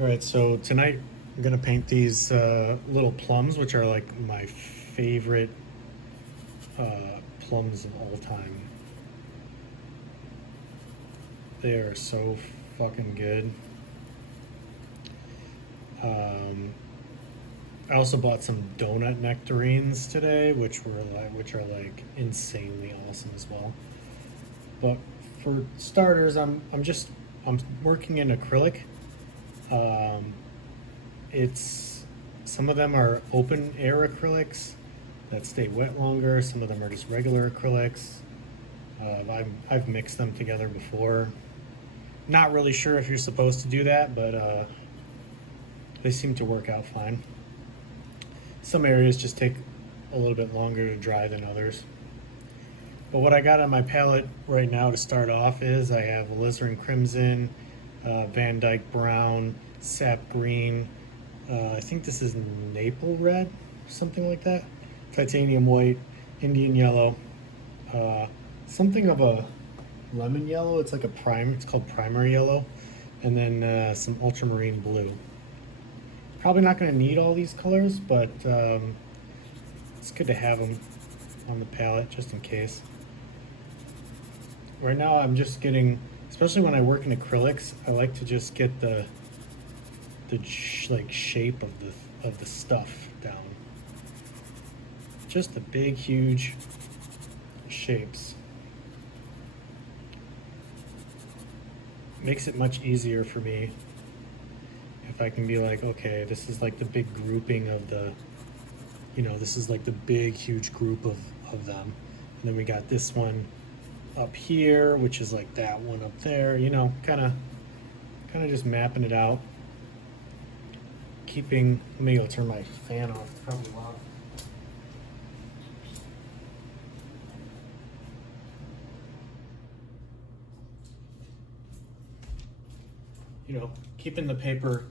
All right, so tonight I'm gonna paint these little plums, which are like my favorite plums of all time. They are so fucking good. Um, I also bought some donut nectarines today, which are like insanely awesome as well. But for starters, I'm working in acrylic. Um, it's Some of them are open air acrylics that stay wet longer. Some of them are just regular acrylics. I've mixed them together before. Not really sure if you're supposed to do that, but they seem to work out fine. Some areas just take a little bit longer to dry than others. But what I got on my palette right now to start off is I have alizarin crimson, Van Dyke brown, sap green. I think this is maple red, something like that. Titanium white, Indian yellow, uh, something of a lemon yellow. It's like a prime. It's called primary yellow, and then some ultramarine blue. Probably not going to need all these colors, but it's good to have them on the palette just in case. Right now, I'm just getting, especially when I work in acrylics, I like to just get the like shape of the stuff down. Just the big, huge shapes. Makes it much easier for me if I can be like, okay, this is like the big grouping of this is like the big, huge group of them. And then we got this one up here, which is like that one up there, kind of just mapping it out. Maybe I'll turn my fan off, it's probably loud. Keeping the paper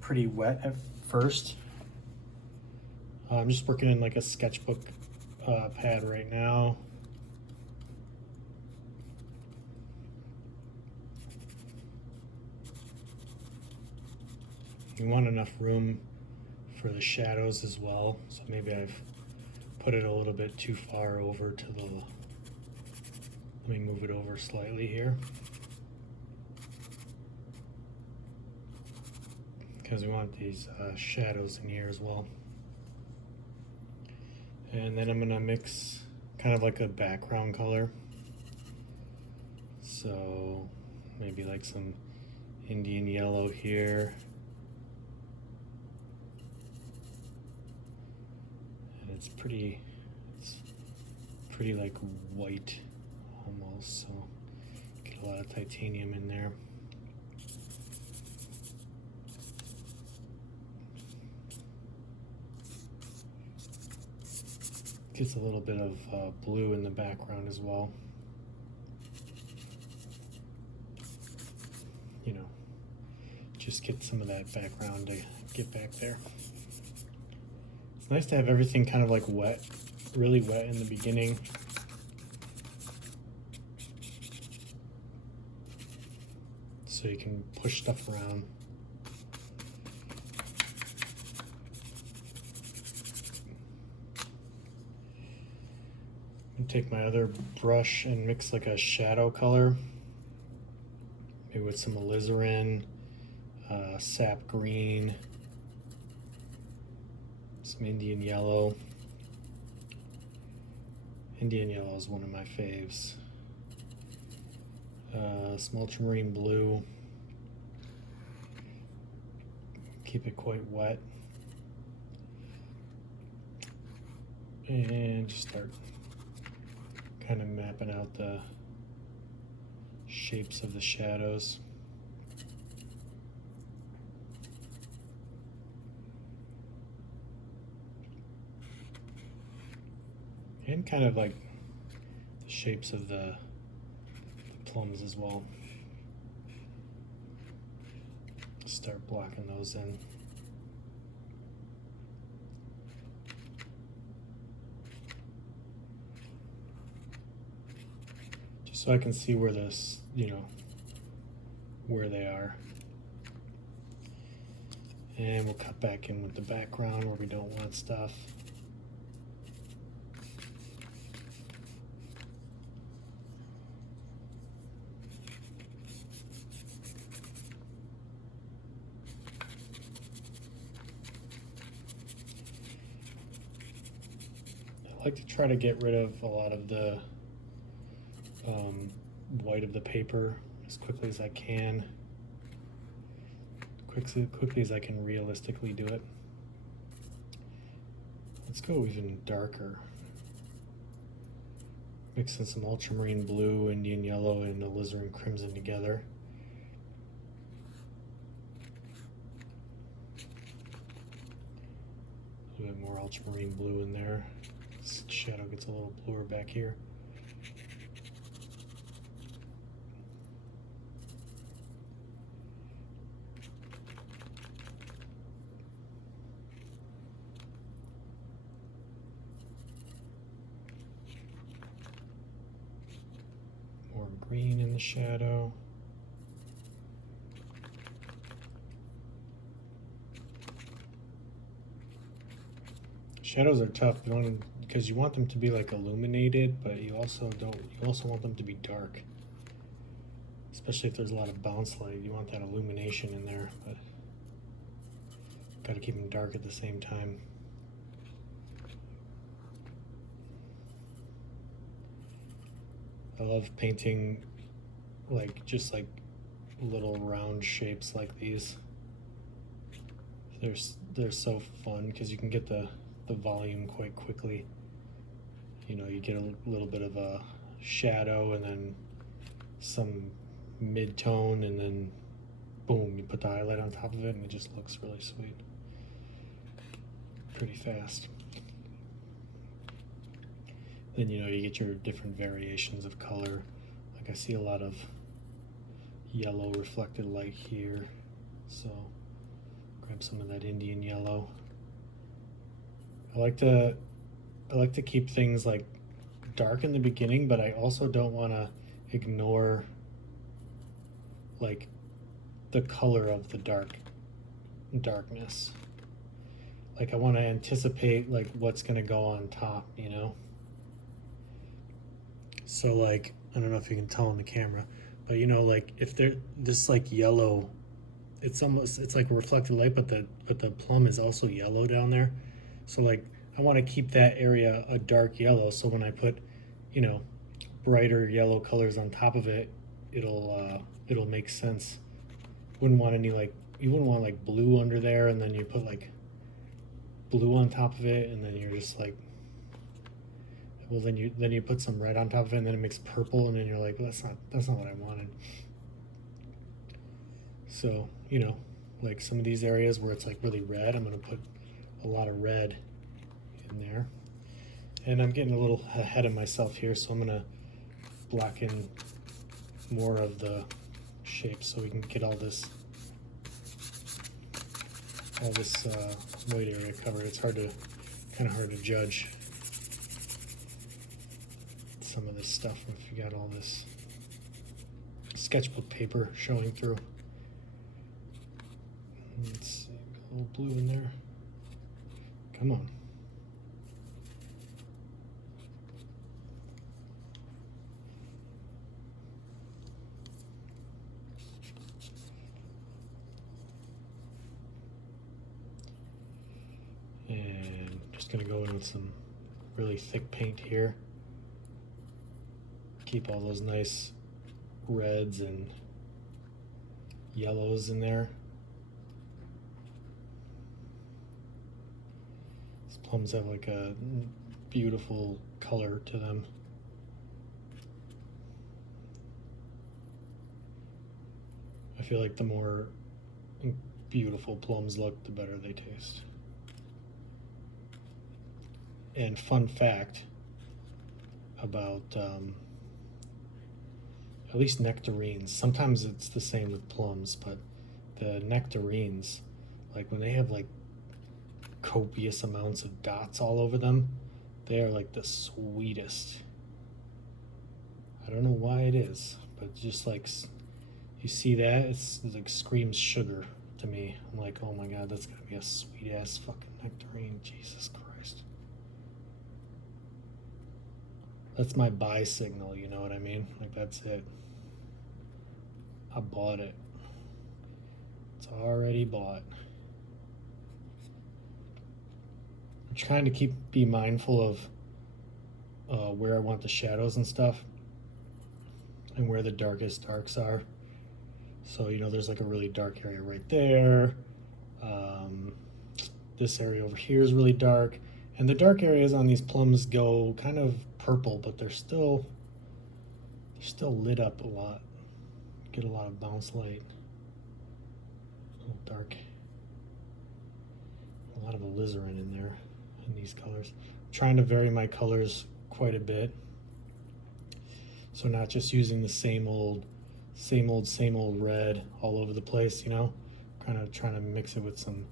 pretty wet at first. I'm just working in like a sketchbook pad right now. You want enough room for the shadows as well, so maybe I've put it a little bit too far over to the, let me move it over slightly here, because we want these shadows in here as well. And then I'm gonna mix kind of like a background color, so maybe like some Indian yellow here. It's pretty like white almost, so get a lot of titanium in there. Gets a little bit of blue in the background as well. Just get some of that background to get back there. It's nice to have everything kind of like wet, really wet in the beginning. So you can push stuff around. I'm gonna take my other brush and mix like a shadow color, maybe with some alizarin, sap green, some Indian yellow. Indian yellow is one of my faves. Some ultramarine blue. Keep it quite wet. And just start kind of mapping out the shapes of the shadows. And kind of like the shapes of the plums as well. Start blocking those in. Just so I can see where where they are. And we'll cut back in with the background where we don't want stuff. I like to try to get rid of a lot of the white of the paper as quickly as I can. Quickly as I can realistically do it. Let's go even darker. Mixing some ultramarine blue, Indian yellow, and alizarin crimson together. A little bit more ultramarine blue in there. This shadow gets a little bluer back here. More green in the shadow. Shadows are tough because you want them to be like illuminated, but you also want them to be dark. Especially if there's a lot of bounce light, you want that illumination in there, but got to keep them dark at the same time. I love painting just like little round shapes like these. They're so fun because you can get the volume quite quickly. You know, you get a little bit of a shadow and then some mid-tone, and then boom, you put the highlight on top of it and it just looks really sweet. Pretty fast. Then, you know, you get your different variations of color. Like I see a lot of yellow reflected light here, so grab some of that Indian yellow. I like to keep things like dark in the beginning, but I also don't want to ignore like the color of the darkness. Like I want to anticipate like what's going to go on top, you know? So like, I don't know if you can tell on the camera, but you know, like if this like yellow, it's like reflected light, but the plum is also yellow down there. So like I want to keep that area a dark yellow, so when I put, you know, brighter yellow colors on top of it, it'll make sense. You wouldn't want like blue under there and then you put like blue on top of it, and then you're just like, well, then you put some red on top of it and then it makes purple, and then you're like, well, that's not what I wanted. So, you know, like some of these areas where it's like really red, I'm going to put a lot of red in there. And I'm getting a little ahead of myself here, so I'm going to black in more of the shape so we can get all this white area covered. It's kind of hard to judge some of this stuff if you got all this sketchbook paper showing through. Let's see, a little blue in there. Come on. And just gonna go in with some really thick paint here. Keep all those nice reds and yellows in there. These plums have like a beautiful color to them. I feel like the more beautiful plums look, the better they taste. And fun fact about at least nectarines, sometimes it's the same with plums, but the nectarines, like when they have like copious amounts of dots all over them, they are like the sweetest. I don't know why it is, but just like you see that, it's like screams sugar to me. I'm like, oh my god, that's gonna be a sweet ass fucking nectarine. Jesus Christ. That's my buy signal, you know what I mean? Like, that's it. I bought it. It's already bought. I'm trying to be mindful of where I want the shadows and stuff, and where the darkest darks are. So, you know, there's like a really dark area right there. This area over here is really dark. And the dark areas on these plums go kind of purple, but they're still lit up a lot. Get a lot of bounce light. A little dark. A lot of alizarin in there in these colors. I'm trying to vary my colors quite a bit. So not just using the same old red all over the place, you know? Kind of trying to mix it with some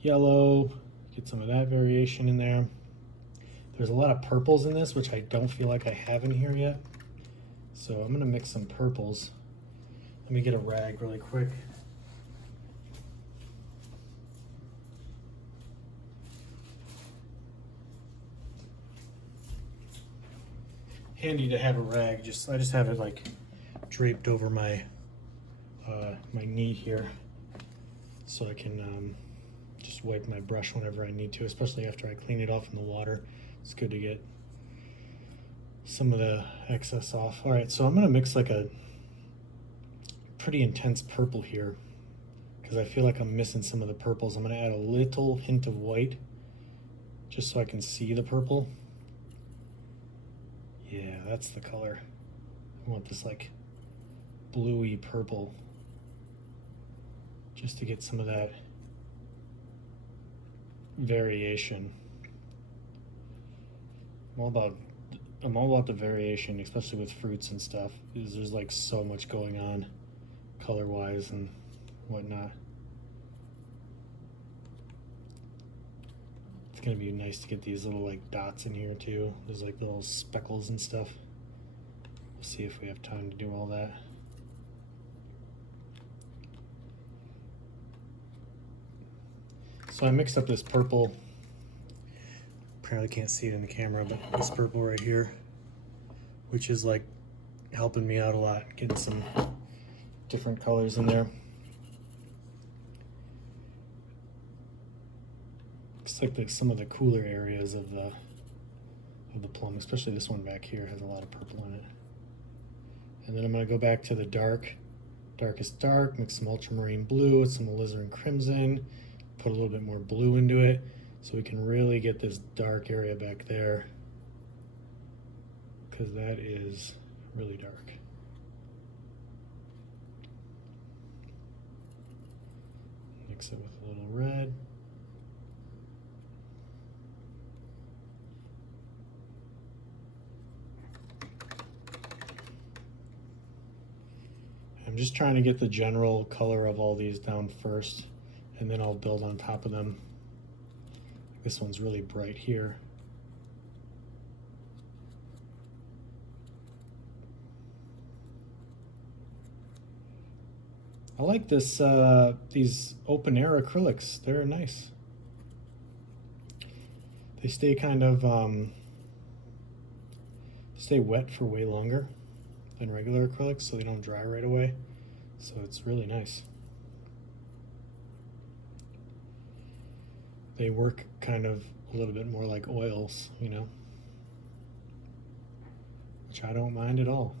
yellow, get some of that variation in there. There's a lot of purples in this, which I don't feel like I have in here yet. So I'm gonna mix some purples. Let me get a rag really quick. Handy to have a rag. I just have it like draped over my my knee here, so I can just wipe my brush whenever I need to, especially after I clean it off in the water. It's good to get some of the excess off. All right, so I'm gonna mix like a pretty intense purple here because I feel like I'm missing some of the purples. I'm gonna add a little hint of white just so I can see the purple. Yeah, that's the color. I want this like bluey purple just to get some of that variation. I'm all about the variation, especially with fruits and stuff, because there's like so much going on color wise and whatnot. It's gonna be nice to get these little like dots in here too. There's like little speckles and stuff. We'll see if we have time to do all that. So I mixed up this purple. Apparently can't see it in the camera, but this purple right here, which is like helping me out a lot, getting some different colors in there. Looks like some of the cooler areas of the plum, especially this one back here, has a lot of purple in it. And then I'm gonna go back to the darkest dark, mix some ultramarine blue with some alizarin crimson, put a little bit more blue into it so we can really get this dark area back there, because that is really dark. Mix it with a little red. I'm just trying to get the general color of all these down first, and then I'll build on top of them. This one's really bright here. I like this these open air acrylics. They're nice. They stay kind of stay wet for way longer than regular acrylics, so they don't dry right away. So it's really nice. They work kind of a little bit more like oils, you know, which I don't mind at all.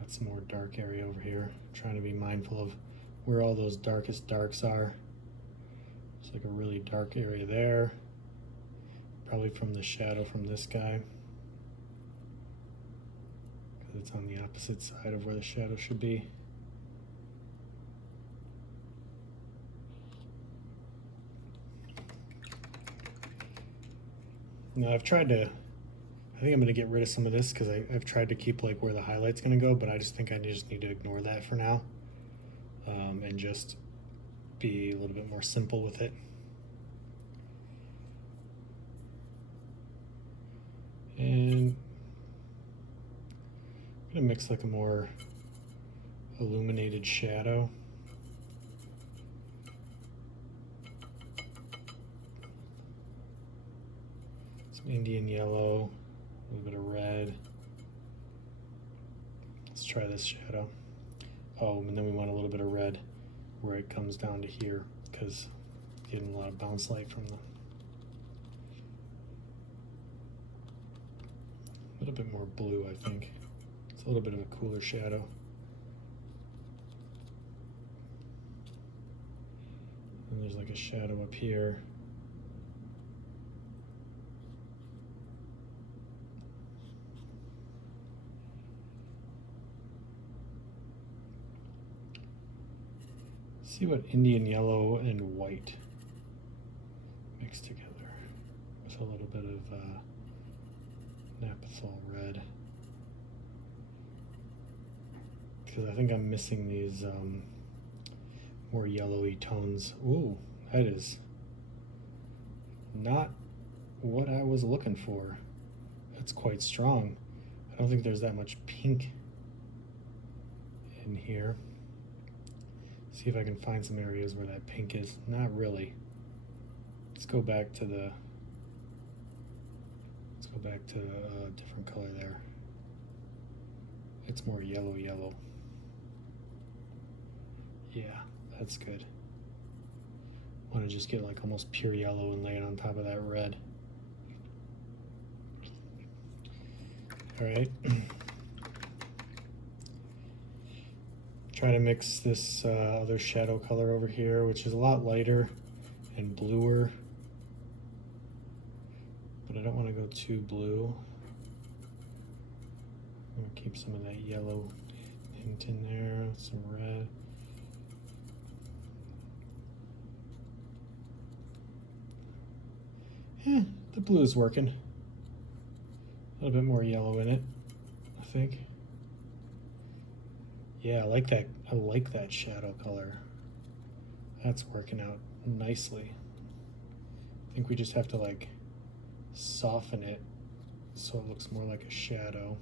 Got some more dark area over here. Trying to be mindful of where all those darkest darks are. It's like a really dark area there, probably from the shadow from this guy, because it's on the opposite side of where the shadow should be. Now I've tried to, I think I'm going to get rid of some of this because I've tried to keep like where the highlight's going to go, but I just think I just need to ignore that for now, and just be a little bit more simple with it. And I'm going to mix like a more illuminated shadow Some Indian yellow, a little bit of red. Let's try this shadow. Oh, and then we want a little bit of red where it comes down to here because getting a lot of bounce light from the. A little bit more blue, I think. It's a little bit of a cooler shadow. And there's like a shadow up here. See what Indian yellow and white mixed together with a little bit of Naphthol red. Because I think I'm missing these more yellowy tones. Ooh, that is not what I was looking for. That's quite strong. I don't think there's that much pink in here. See if I can find some areas where that pink is. Not really. Let's go back to a different color there. It's more yellow. Yeah, that's good. I want to just get like almost pure yellow and lay it on top of that red. All right. Try to mix this other shadow color over here, which is a lot lighter and bluer. But I don't want to go too blue. I'm going to keep some of that yellow hint in there, some red. Yeah, the blue is working. A little bit more yellow in it, I think. Yeah, I like that. I like that shadow color. That's working out nicely. I think we just have to like soften it so it looks more like a shadow.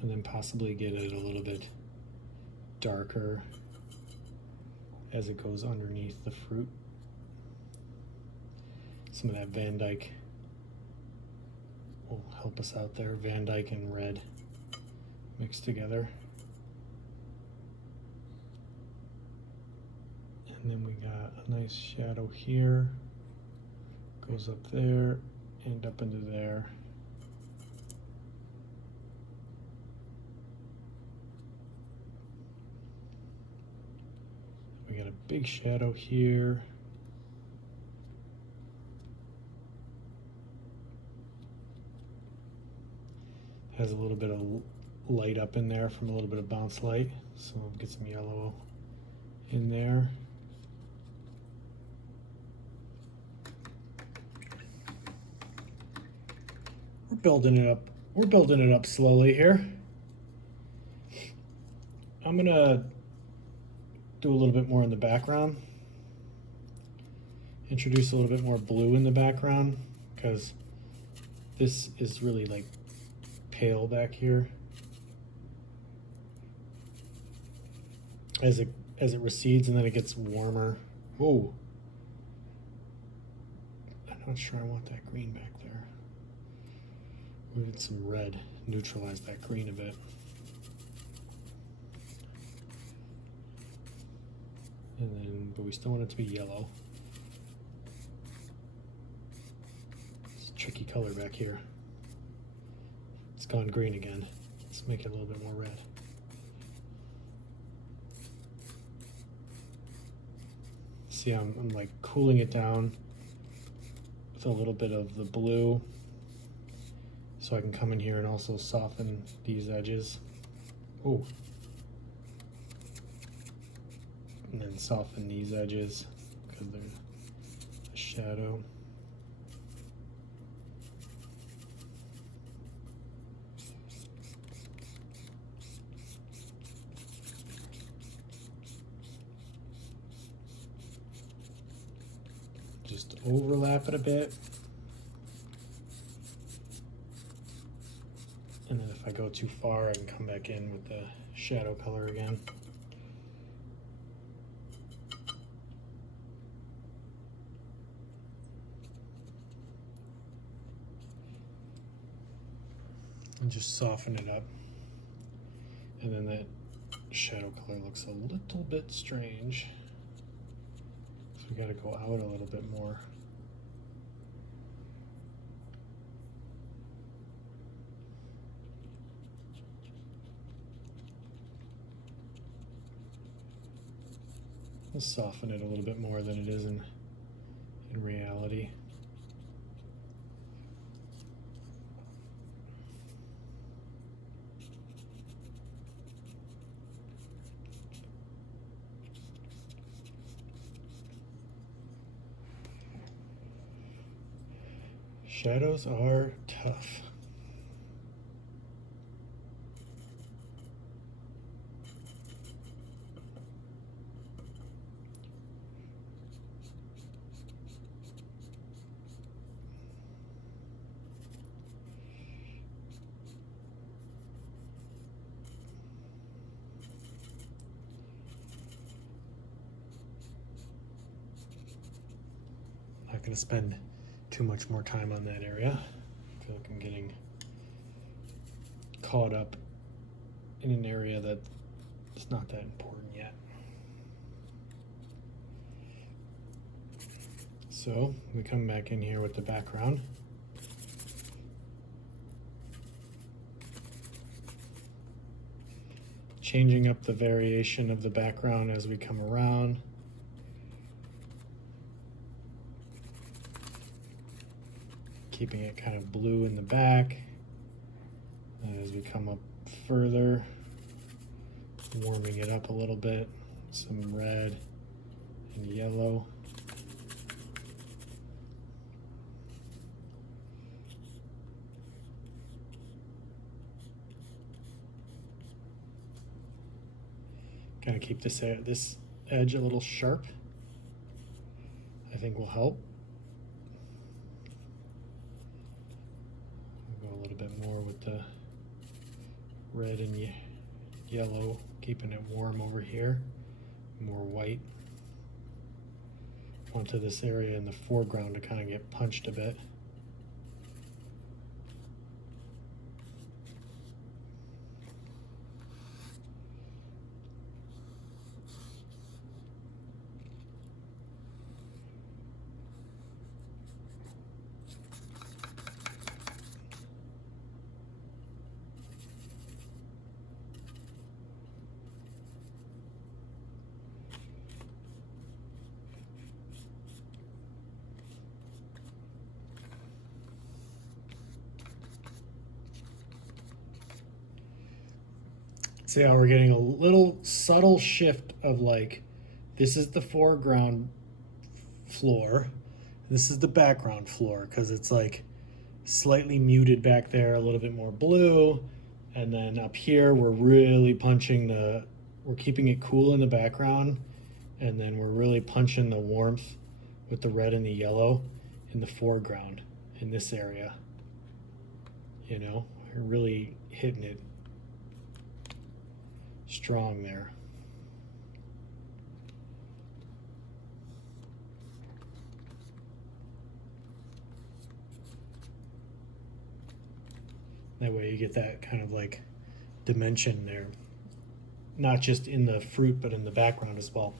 And then possibly get it a little bit darker as it goes underneath the fruit. Some of that Van Dyke will help us out there. Van Dyke and red mixed together. And then we got a nice shadow here. Goes up there and up into there. We got a big shadow here. Has a little bit of light up in there from a little bit of bounce light. So we'll get some yellow in there. We're building it up. We're building it up slowly here. I'm gonna do a little bit more in the background. Introduce a little bit more blue in the background because this is really like pale back here. As it recedes and then it gets warmer. Whoa. I'm not sure I want that green back there. We need some red. Neutralize that green a bit. And then, but we still want it to be yellow. It's a tricky color back here. It's gone green again. Let's make it a little bit more red. See, I'm like cooling it down with a little bit of the blue so I can come in here and also soften these edges. Oh. And then soften these edges because they're a shadow. Just overlap it a bit. And then if I go too far, I can come back in with the shadow color again. and just soften it up. And then that shadow color looks a little bit strange. So we got to go out a little bit more. We'll soften it a little bit more than it is in reality. Shadows are tough. Not going to spend too much more time on that area. I feel like I'm getting caught up in an area that is not that important yet. So we come back in here with the background. Changing up the variation of the background as we come around. Keeping it kind of blue in the back. And as we come up further, warming it up a little bit, some red and yellow. Kind of keep this edge a little sharp. I think will help. We'll go a little bit more with the red and yellow, keeping it warm over here. More white onto this area in the foreground to kind of get punched a bit. See how we're getting a little subtle shift of like, this is the foreground floor, this is the background floor, because it's like slightly muted back there, a little bit more blue, and then up here we're really punching we're keeping it cool in the background, and then we're really punching the warmth with the red and the yellow in the foreground in this area. You know, we're really hitting it strong there. That way you get that kind of like dimension there, not just in the fruit but in the background as well.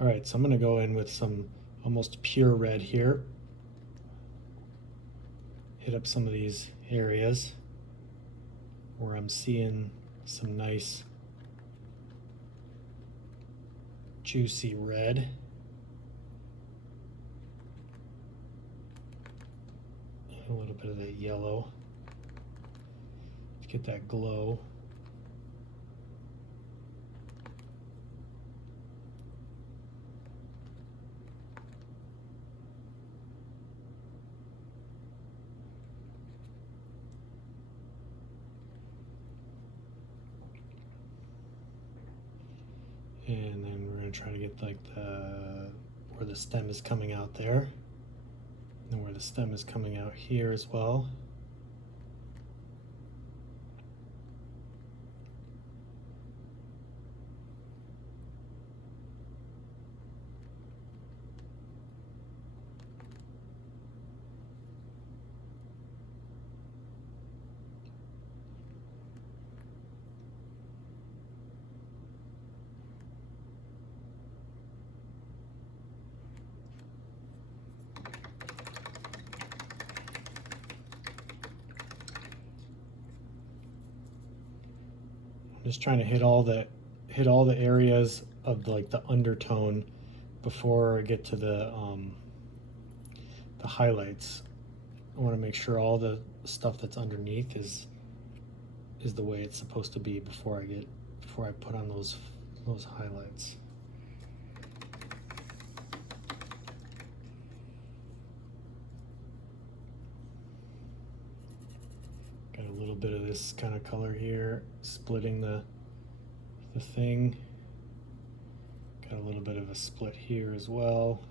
All right, so I'm going to go in with some almost pure red here. Hit up some of these areas where I'm seeing some nice juicy red. And a little bit of that yellow to get that glow. And then we're going to try to get like where the stem is coming out there, and where the stem is coming out here as well. I'm just trying to hit all the areas of like the undertone before I get to the highlights. I want to make sure all the stuff that's underneath is the way it's supposed to be before I put on those highlights. Got a little bit of this kind of color here, splitting the thing. Got a little bit of a split here as well.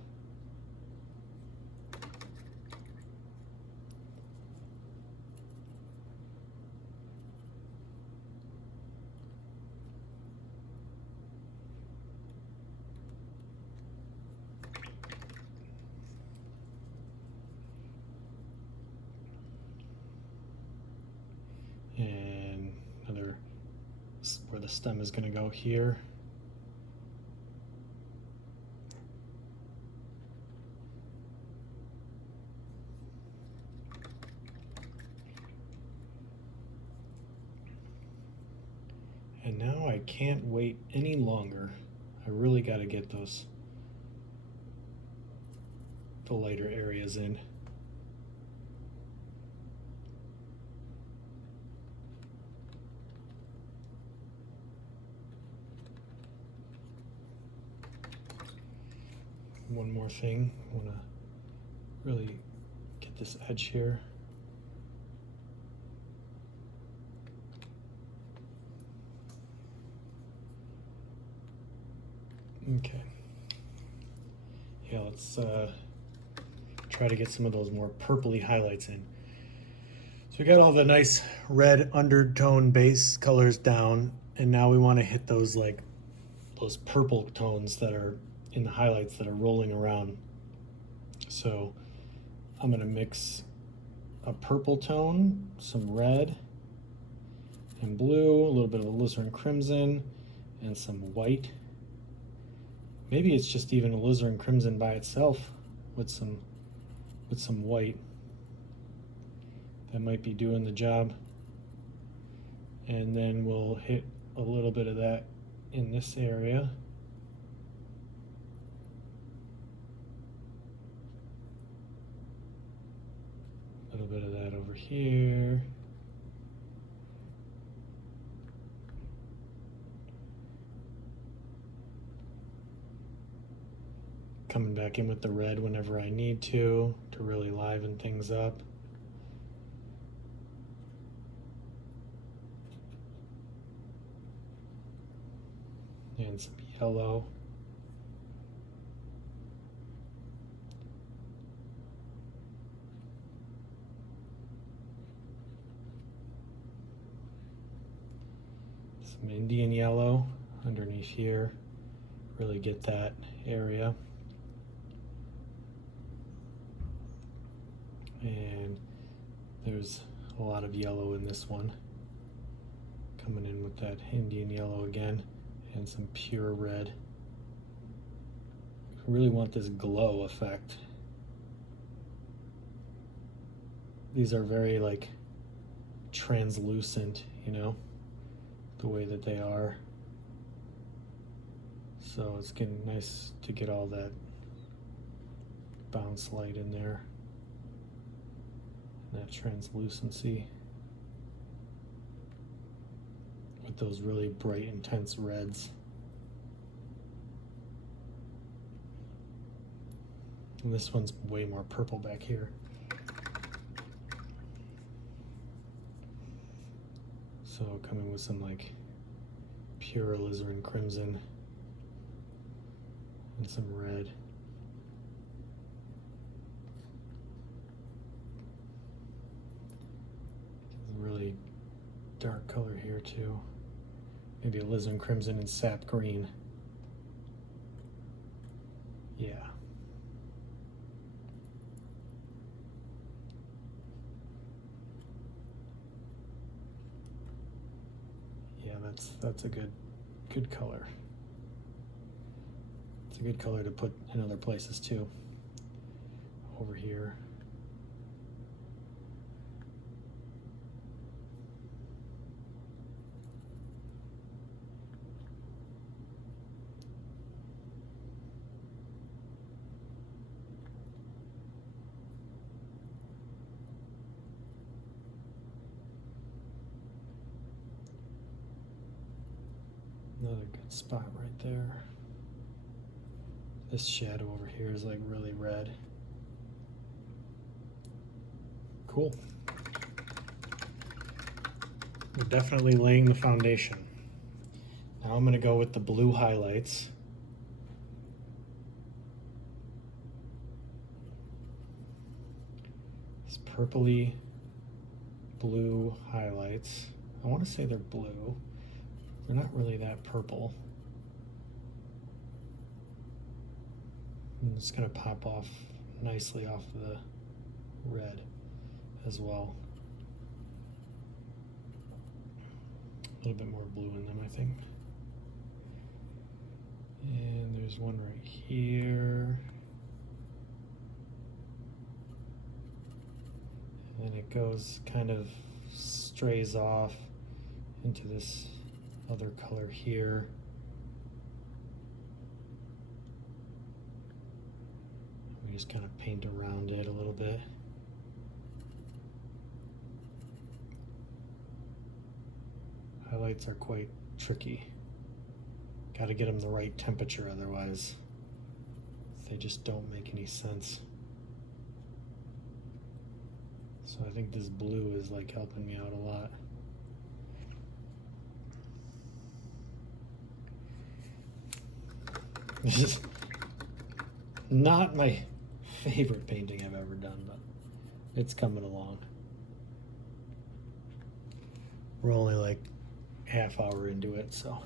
And another where the stem is going to go here. And now I can't wait any longer. I really got to get the lighter areas in. One more thing, I want to really get this edge here. Okay. Yeah, let's try to get some of those more purpley highlights in. So we got all the nice red undertone base colors down, and now we want to hit those purple tones that are in the highlights that are rolling around. So I'm going to mix a purple tone, some red and blue, a little bit of alizarin crimson, and some white. Maybe it's just even alizarin crimson by itself with some white. That might be doing the job. And then we'll hit a little bit of that in this area. A little bit of that over here. Coming back in with the red whenever I need to really liven things up. And some yellow. Some Indian yellow underneath here. Really get that area. And there's a lot of yellow in this one. Coming in with that Indian yellow again, and some pure red. I really want this glow effect. These are very like translucent, you know, the way that they are. So it's getting nice to get all that bounce light in there. That translucency with those really bright, intense reds. And this one's way more purple back here. So coming with some like pure alizarin crimson and some red. Really dark color here too. Maybe alizarin crimson and sap green. Yeah. Yeah, that's a good color. It's a good color to put in other places too. Over here. Another good spot right there. This shadow over here is like really red. Cool. We're definitely laying the foundation. Now I'm going to go with the blue highlights. This purpley blue highlights. I want to say they're blue. They're not really that purple. And it's going to pop off nicely off the red as well. A little bit more blue in them, I think. And there's one right here. And then it goes kind of strays off into this other color here. We just kind of paint around it a little bit. Highlights are quite tricky. Got to get them the right temperature, otherwise they just don't make any sense. So I think this blue is like helping me out a lot. This is not my favorite painting I've ever done, but it's coming along. We're only like half hour into it, so.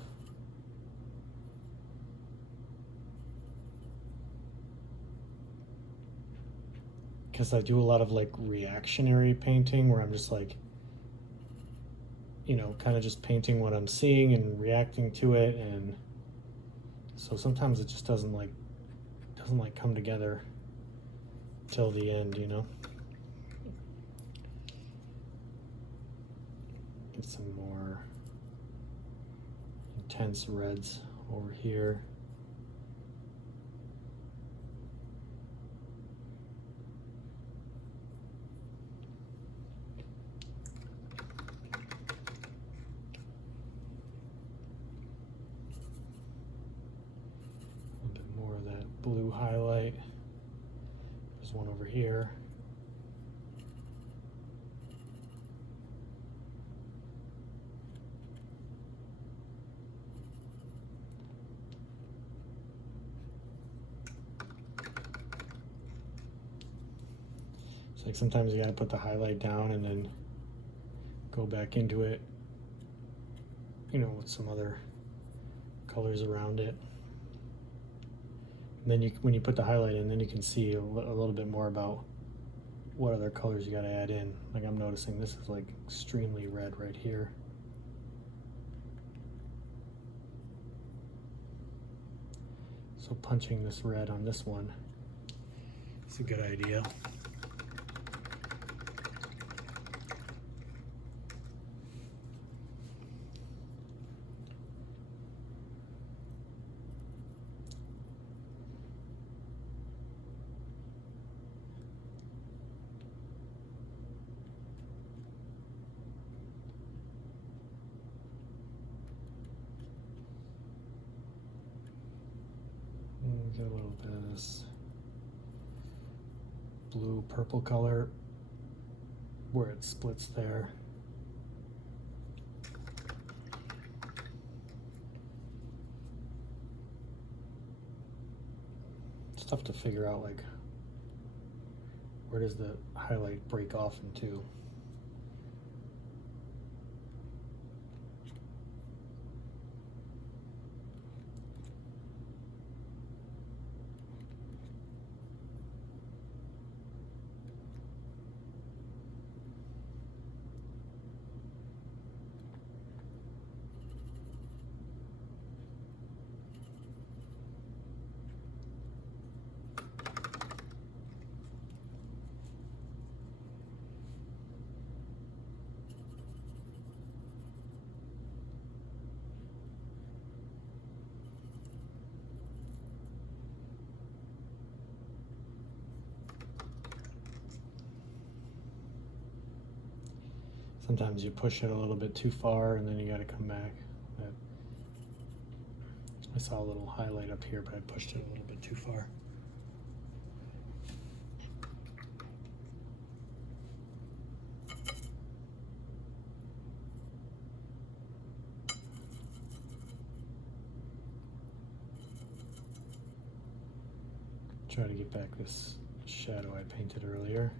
Because I do a lot of like reactionary painting where I'm just like, you know, kind of just painting what I'm seeing and reacting to it, and so sometimes it just doesn't come together till the end, you know. Get some more intense reds over here. A bit more of that blue highlight. There's one over here. Like sometimes you gotta put the highlight down and then go back into it, you know, with some other colors around it. And then when you put the highlight in, then you can see a little bit more about what other colors you gotta add in. Like I'm noticing this is like extremely red right here. So punching this red on this one is a good idea. Get a little bit of this blue purple color where it splits there. It's tough to figure out like where does the highlight break off into. Sometimes you push it a little bit too far and then you got to come back. But I saw a little highlight up here, but I pushed it a little bit too far. Try to get back this shadow I painted earlier.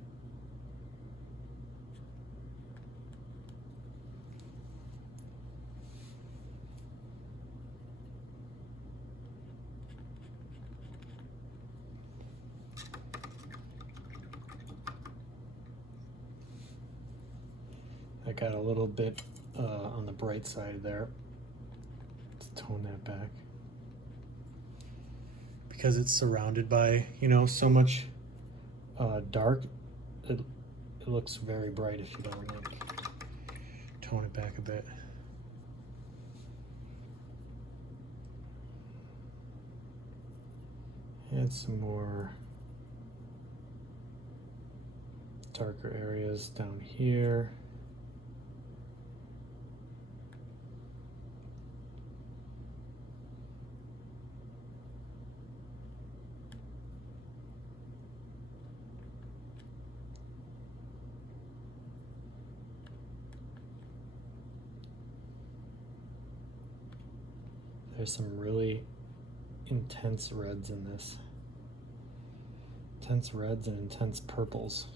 I got a little bit on the bright side there. Let's tone that back. Because it's surrounded by, you know, so much dark, it looks very bright if you don't like tone it back a bit. Add some more darker areas down here. There's some really intense reds in this. Intense reds and intense purples.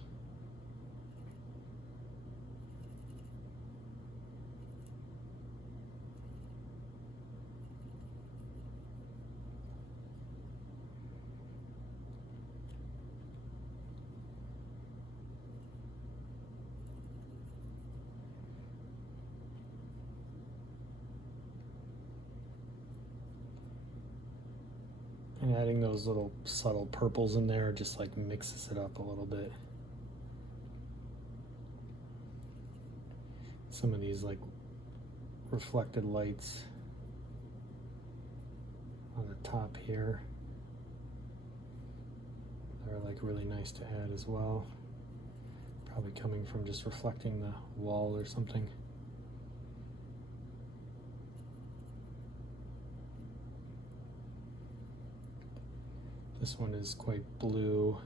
And adding those little subtle purples in there just like mixes it up a little bit. Some of these like reflected lights on the top here, they're like really nice to add as well. Probably coming from just reflecting the wall or something. This one is quite blue.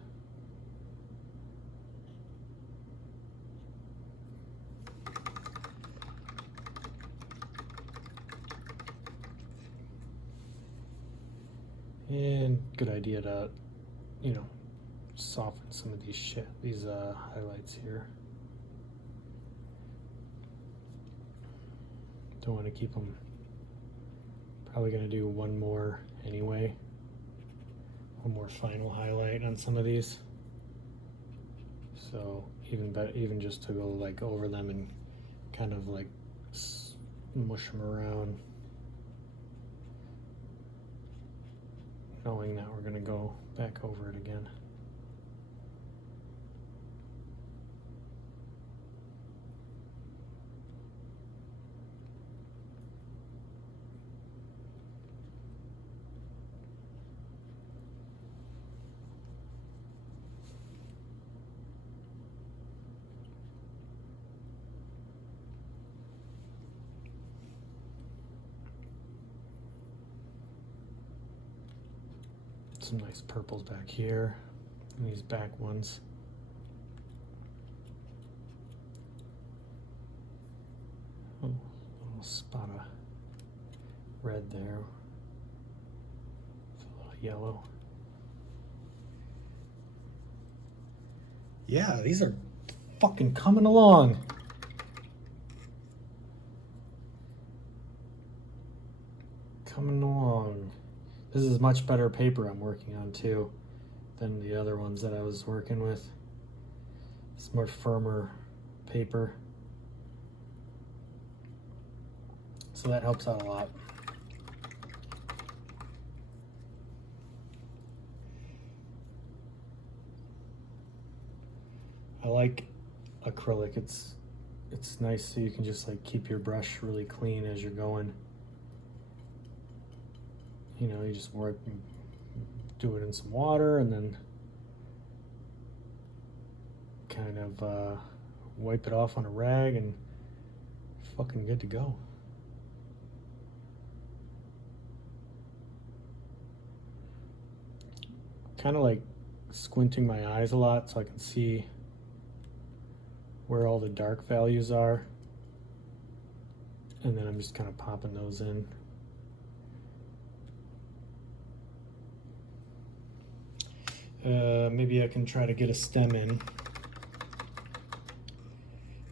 And good idea to, you know, soften some of these highlights here. Don't want to keep them. Probably going to do one more anyway. One more final highlight on some of these. So even just to go like over them and kind of like mush them around, knowing that we're going to go back over it again. Some nice purples back here, and these back ones. Oh, a little spot of red there. It's a little yellow. Yeah, these are fucking coming along. Coming along. This is much better paper I'm working on too than the other ones that I was working with. It's more firmer paper. So that helps out a lot. I like acrylic. It's nice so you can just like keep your brush really clean as you're going. You know, you just do it in some water and then kind of wipe it off on a rag and fucking good to go. kind of like squinting my eyes a lot so I can see where all the dark values are. And then I'm just kind of popping those in. Maybe I can try to get a stem in.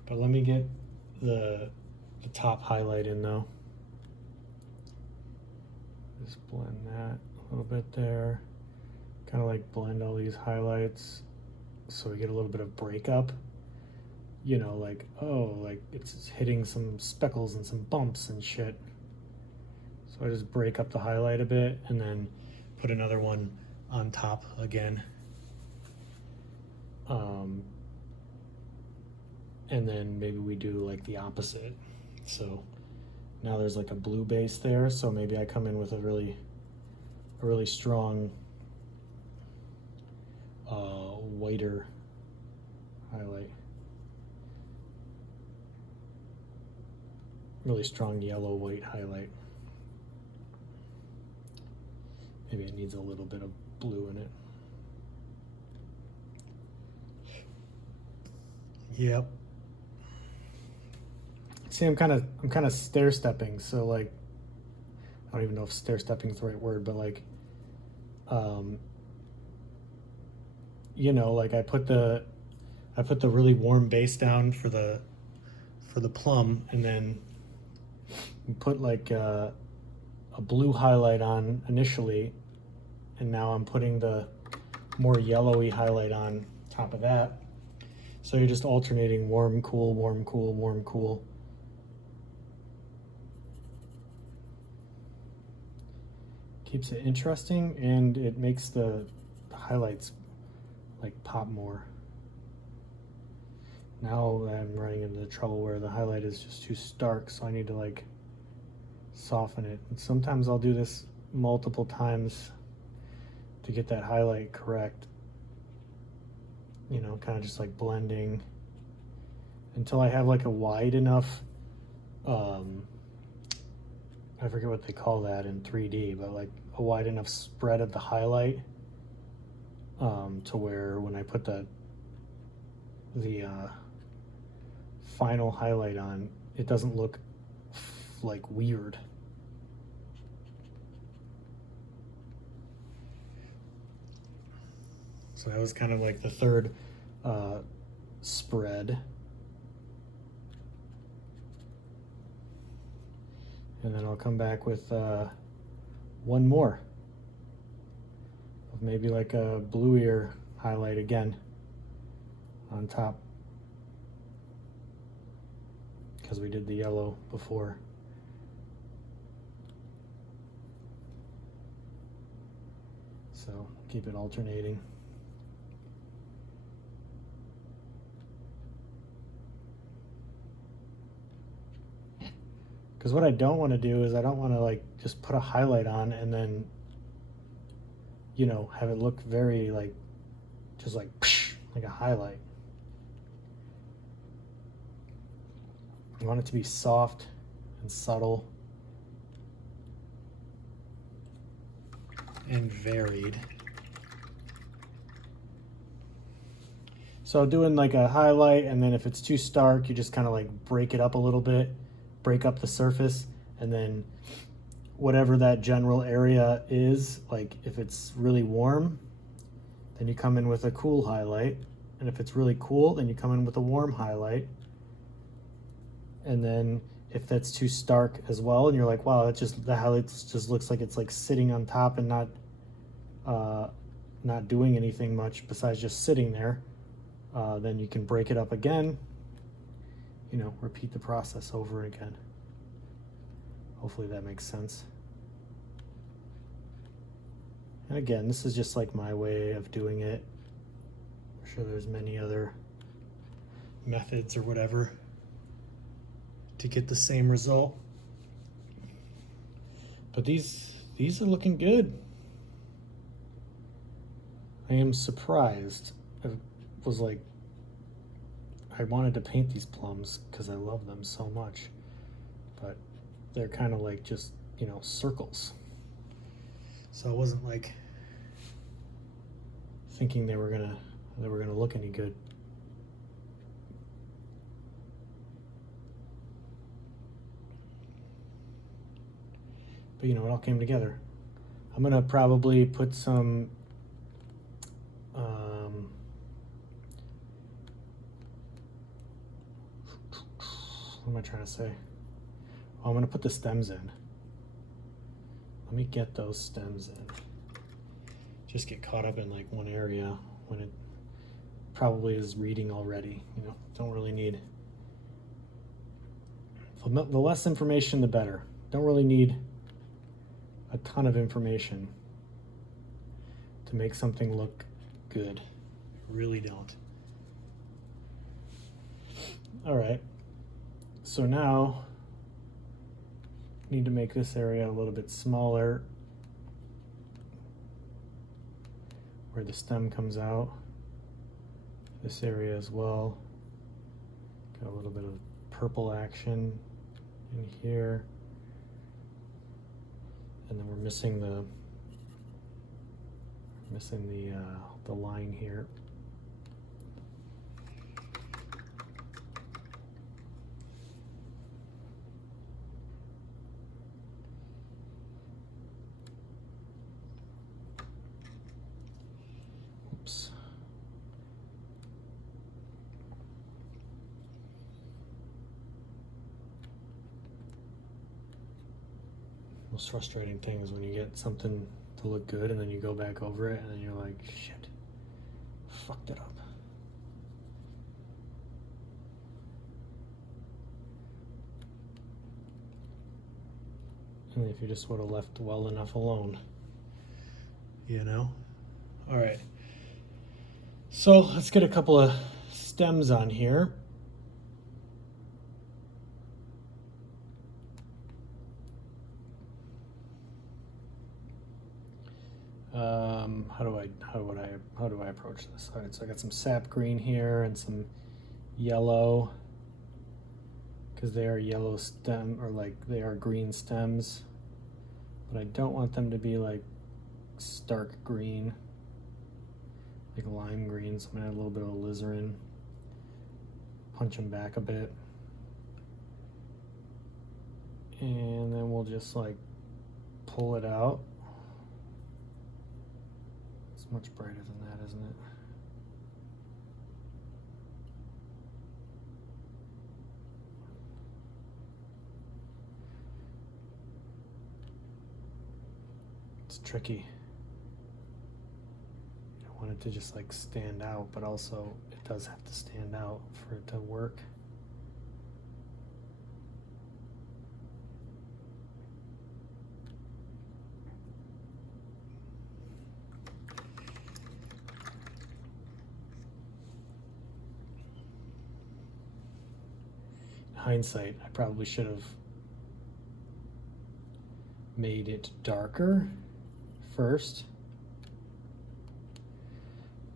But let me get the top highlight in though. Just blend that a little bit there. Kind of like blend all these highlights so we get a little bit of breakup. You know, like, oh, like it's hitting some speckles and some bumps and shit. So I just break up the highlight a bit and then put another one on top again. And then maybe we do like the opposite. So now there's like a blue base there, so maybe I come in with a really strong whiter highlight. Really strong yellow white highlight. Maybe it needs a little bit of blue in it. Yep. See, I'm kind of stair stepping, so like I don't even know if stair stepping is the right word, but like you know, like I put the really warm base down for the plum, and then put like a blue highlight on initially, and now I'm putting the more yellowy highlight on top of that. So you're just alternating warm, cool, warm, cool, warm, cool. Keeps it interesting, and it makes the highlights like pop more. Now I'm running into the trouble where the highlight is just too stark, so I need to like soften it. And sometimes I'll do this multiple times to get that highlight correct. You know, kind of just like blending until I have like a wide enough, I forget what they call that in 3D, but like a wide enough spread of the highlight to where when I put the final highlight on, it doesn't look like weird. So that was kind of like the third spread. And then I'll come back with one more of maybe like a bluier highlight again on top, because we did the yellow before. So keep it alternating. Because what I don't want to do is I don't want to like just put a highlight on and then, you know, have it look very like, just like, psh, like a highlight. I want it to be soft and subtle and varied. So doing like a highlight, and then if it's too stark, you just kind of like break it up a little bit, break up the surface, and then whatever that general area is, like if it's really warm, then you come in with a cool highlight, and if it's really cool, then you come in with a warm highlight. And then if that's too stark as well, and you're like, wow, that just, the highlight just looks like it's like sitting on top and not doing anything much besides just sitting there, then you can break it up again, you know, repeat the process over again. Hopefully that makes sense. And again, this is just like my way of doing it. I'm sure there's many other methods or whatever to get the same result. But these are looking good. I am surprised. I was like, I wanted to paint these plums because I love them so much, but they're kind of like just, you know, circles. So it wasn't like thinking they were gonna look any good. But you know, it all came together. I'm gonna probably put some what am I trying to say? Oh, I'm gonna put the stems in. Let me get those stems in. Just get caught up in like one area when it probably is reading already. You know, don't really need, the less information the better. Don't really need a ton of information to make something look good. Really don't. All right, so now I need to make this area a little bit smaller where the stem comes out. This area as well. Got a little bit of purple action in here. And then we're missing the line here. Oops. Most frustrating thing is when you get something to look good and then you go back over it and then you're like, shit, fucked it up. And if you just would have left well enough alone, you know? All right. So let's get a couple of stems on here. How do I approach this? All right, so I got some sap green here and some yellow, because they are yellow stem, or like they are green stems, but I don't want them to be like stark green, like lime green. So I'm gonna add a little bit of alizarin, punch them back a bit, and then we'll just like pull it out. It's much brighter than that, isn't it? It's tricky. I want it to just like stand out, but also it does have to stand out for it to work. Hindsight, I probably should have made it darker first,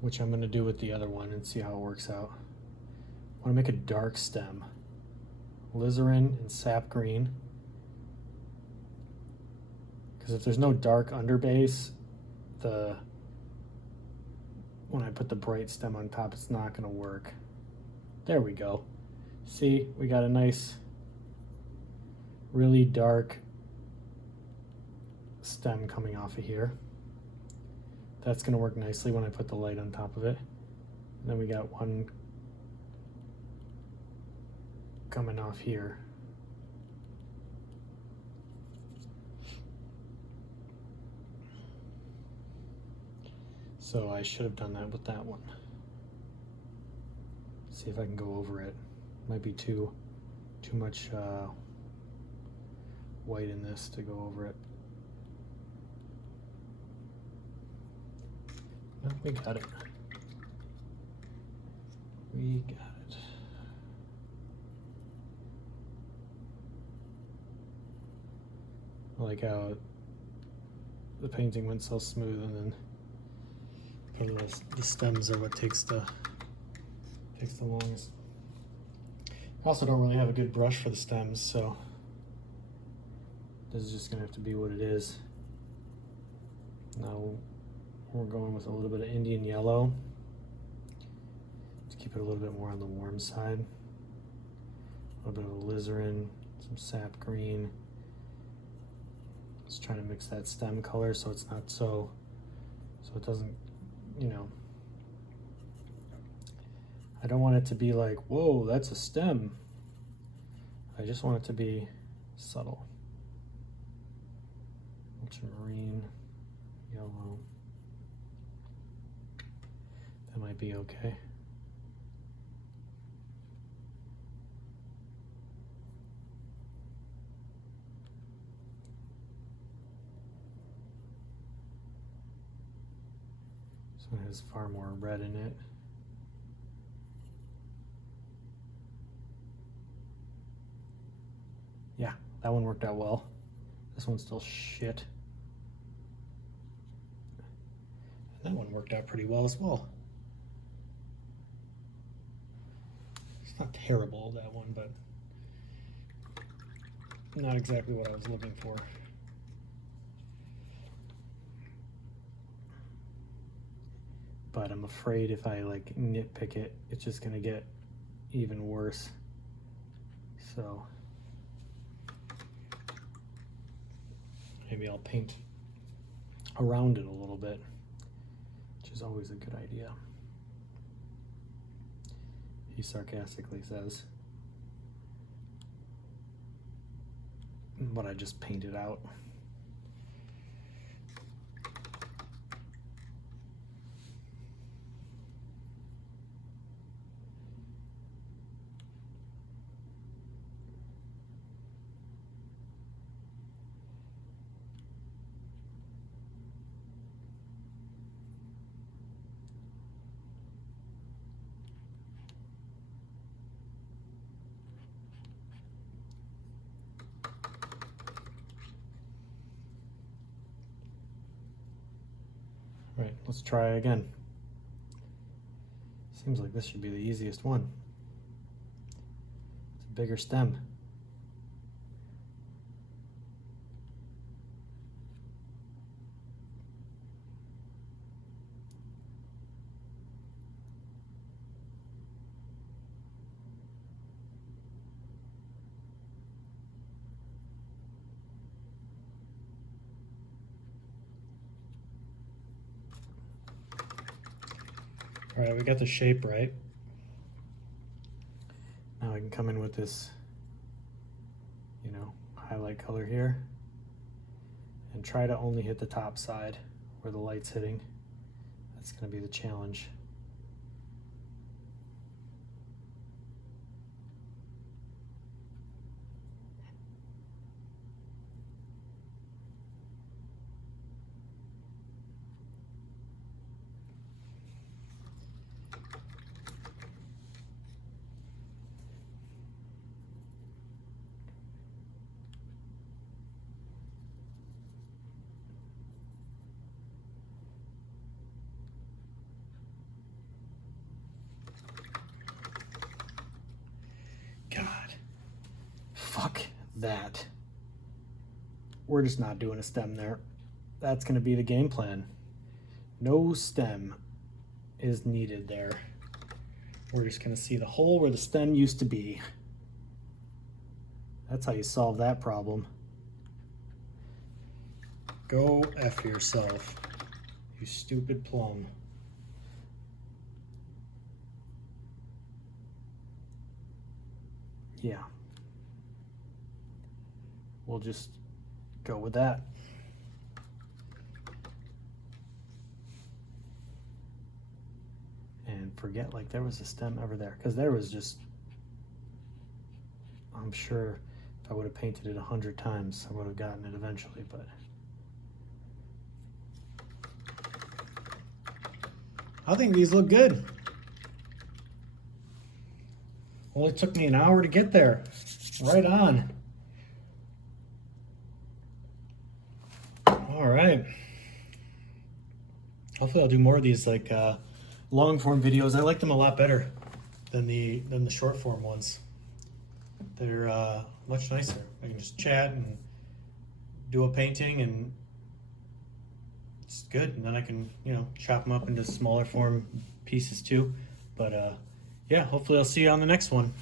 which I'm going to do with the other one and see how it works out. I want to make a dark stem, alizarin and sap green, because if there's no dark underbase, when I put the bright stem on top, it's not going to work. There we go. See, we got a nice, really dark stem coming off of here. That's going to work nicely when I put the light on top of it. And then we got one coming off here. So I should have done that with that one. See if I can go over it. Might be too much white in this to go over it. No, we got it. We got it. I like how the painting went so smooth, and then the stems are what takes the longest. I also don't really have a good brush for the stems, so this is just gonna have to be what it is. Now We're going with a little bit of Indian yellow to keep it a little bit more on the warm side. A little bit of alizarin, some sap green. Just trying to mix that stem color so it's not so it doesn't, you know, I don't want it to be like, whoa, that's a stem. I just want it to be subtle. Ultramarine, yellow. That might be okay. This one has far more red in it. Yeah, that one worked out well. This one's still shit. And that one worked out pretty well as well. It's not terrible, that one, but not exactly what I was looking for. But I'm afraid if I like nitpick it, it's just gonna get even worse. So maybe I'll paint around it a little bit, which is always a good idea. He sarcastically says. But I just painted out. Right, let's try again. Seems like this should be the easiest one. It's a bigger stem. All right, we got the shape right. Now I can come in with this, you know, highlight color here and try to only hit the top side where the light's hitting. That's gonna be the challenge. God, fuck that. We're just not doing a stem there. That's gonna be the game plan. No stem is needed there. We're just gonna see the hole where the stem used to be. That's how you solve that problem. Go F yourself, you stupid plum. Yeah. We'll just go with that. And forget like there was a stem ever there, because there was just, I'm sure if I would have painted it 100 times, I would have gotten it eventually, but I think these look good. Only took me an hour to get there. Right on. All right. Hopefully I'll do more of these like long form videos. I like them a lot better than the short form ones. They're much nicer. I can just chat and do a painting and it's good, and then I can, you know, chop them up into smaller form pieces too. But yeah, hopefully I'll see you on the next one.